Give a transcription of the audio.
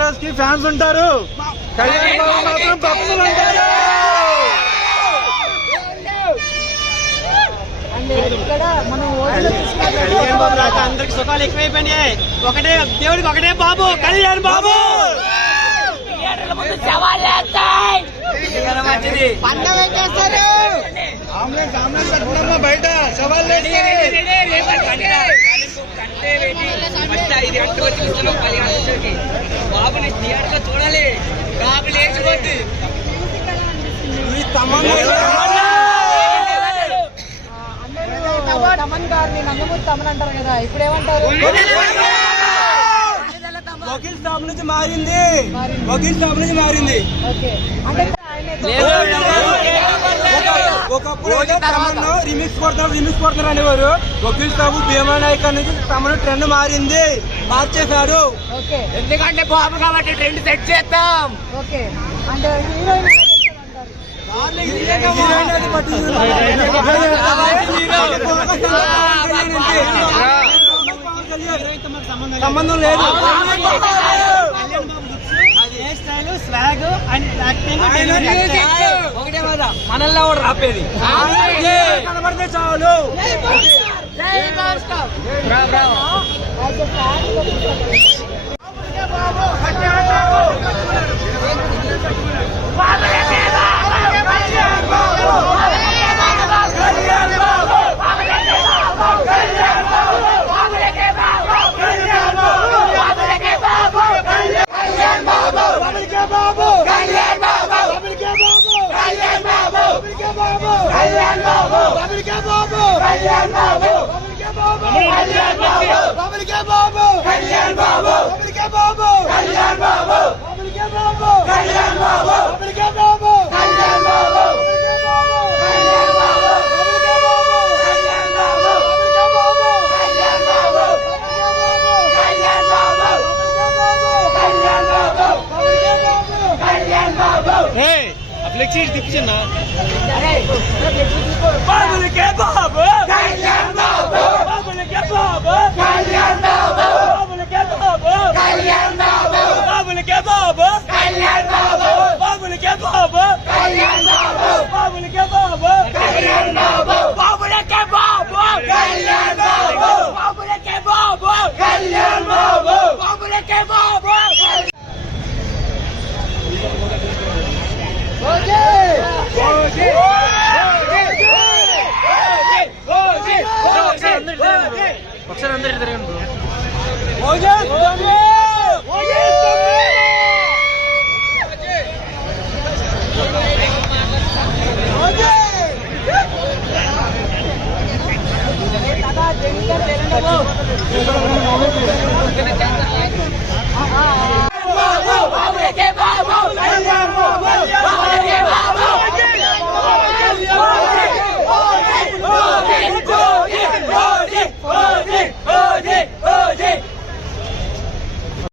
నాగరాజ్ కి ఫ్యాన్స్ ఉంటారు, కళ్యాణ్ బాబు మాత్రం భక్తులు ఉంటారు. కళ్యాణ్ బాబు రాక అందరికి సుఖాలు ఎక్కువైపోయినాయి. ఒకటే దేవుడికి ఒకటే బాబు, కళ్యాణ్ బాబు. బయట సవాల్ బాబుని థియేటర్ గా చూడాలి. బాబు లేచిపోద్ది. తమన్ గారిని నందమూరి తమన్ అంటారు కదా, ఇప్పుడు ఏమంటారు? వకీల్ స్టాప్ నుంచి మారింది, వకీల్ స్టాప్ నుంచి మారింది. ఒకప్పుడు తమను రిమిక్స్ కొడతారు అనేవారు. వకీల్ స్టాప్ భీమా నాయక్ నుంచి తమను ట్రెండ్ మారింది, మార్చేశాడు. ఎందుకంటే బాబు కాబట్టి ట్రెండ్ సెట్ చేస్తాం. ఓకే, అంటే హీరోయిన్ సంబంధం లేదు. మనల్లా కూడా రాపేది కనబడితే చాలు. ఫ్లెక్సీ తిప్పించన్నా. బాబులకే బాబు, కళ్యాణ్ బాబు, బాబులకే బాబు, కళ్యాణ్ బాబు, బాబులకే బాబు, కళ్యాణ్ బాబు, బాబులకే బాబు, కళ్యాణ్ బాబు, బాబులకే బాబు, కళ్యాణ్ బాబు, బాబులకే బాబు, కళ్యాణ్ బాబు, బాబులకే బాబు, కళ్యాణ్ బాబు, బాబులకే బాబు, కళ్యాణ్ బాబు, బాబులకే బాబు. ఒకసారి అందరు